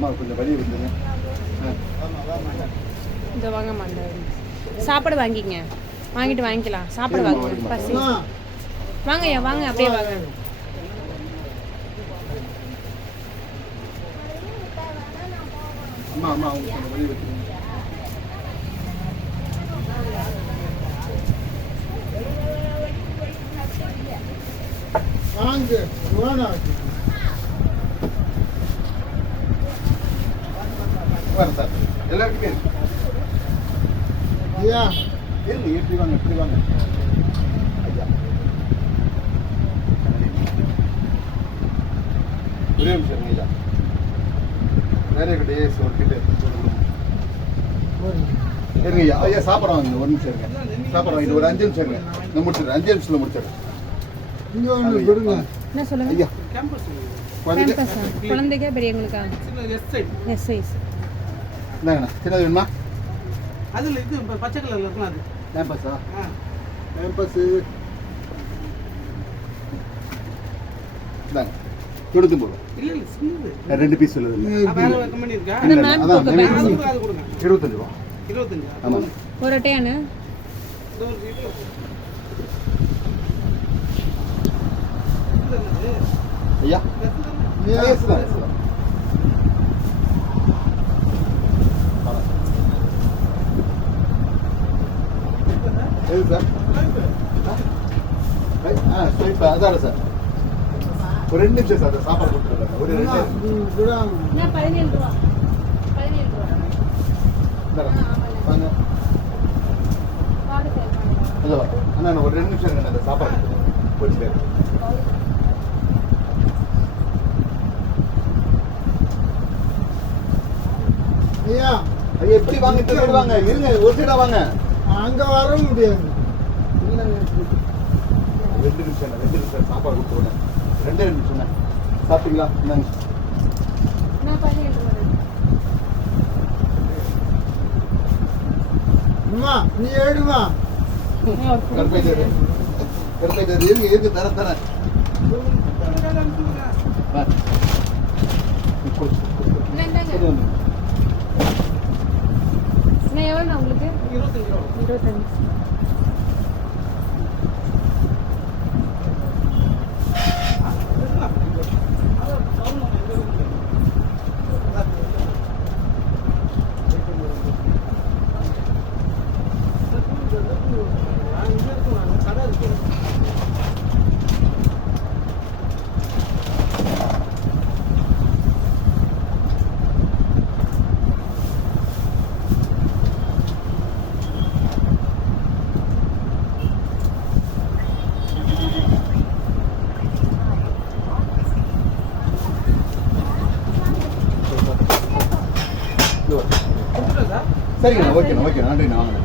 அம்மா கொஞ்சம் வெளியே வந்துங்க. இந்த வாங்க மாட்டேன். சாப்பாடு வாங்கிங்க, வாங்கிட்டு வாங்கிக்கலாம். சாப்பாடு வாங்க, பசி. வாங்கய்யா வாங்க, அப்படியே வாங்க. அம்மா அம்மா அவங்க கொஞ்சம் வெளியே வச்சுருங்க. சார் எல்லாருக்குமே இருக்கு. ஐயா இருங்க, எப்படி வாங்க எப்படி வாங்க ஐயா. ஒரே நிமிஷம் ஐயா. நிறைய கிட்டே ஒரு கிட்ட இருங்க ஐயா. ஐயா சாப்பிட்றோம் வாங்க, ஒரு நிமிஷம் இருங்க. சாப்பிட்றோம், இது ஒரு 5 நிமிஷம் இருங்க. நான் முடிச்சிடுறேன், 5 நிமிஷத்தில் முடிச்சிடுறேன். என்ன சொல்லுங்க? ஐயா குழந்தைக்கா பெரியவங்களுக்கா? S size. என்னங்கண்ணா சின்னது வேணுமா? அதில் இது பச்சை கலரில் இருக்கும். அது கேம்பஸா? கேம்பஸு இந்தாங்க, 99. இல்லை இல்லை சின்னது. 2 பீஸ் உள்ளது இல்லை. வேறு கம்பெனி இருக்கா? அதான் அது கொடுங்க. 25 ரூபா. 25. ஆமாம். ஒரு அட்டையானு ஐயா எஸ் தான். எது சார்? ஸ்ட்ரைட் அதான் சார். ஒரு 2 நிமிஷம் சார், சாப்பாடு கொடுத்துருக்காங்க. ஒரு 2 17 ரூபா. 17 ரூபா. வாங்க. அதோ அண்ணா ஒரு 2 நிமிஷம் இருங்க, அந்த சாப்பாடு போச்சுட்டே இருக்கு. ஐயா ஐயா எப்படி வாங்க, இந்த சைடு வாங்க. இருங்க, ஒரு சைடா வாங்க. அங்க வர முடியாது. 2 நிமிஷம் சாப்பாடு கொடுத்துருவேன். 2 நிமிஷம் சாப்பிட்டீங்களா? இந்தாங்க. அம்மா நீ எடுமா. கருப்பை தரு இருங்க இருக்கு, தர எவ்வளோ உங்களுக்கு? 25. சரிங்கண்ணா, ஓகேண்ணா, நன்றிண்ணா, வாங்க.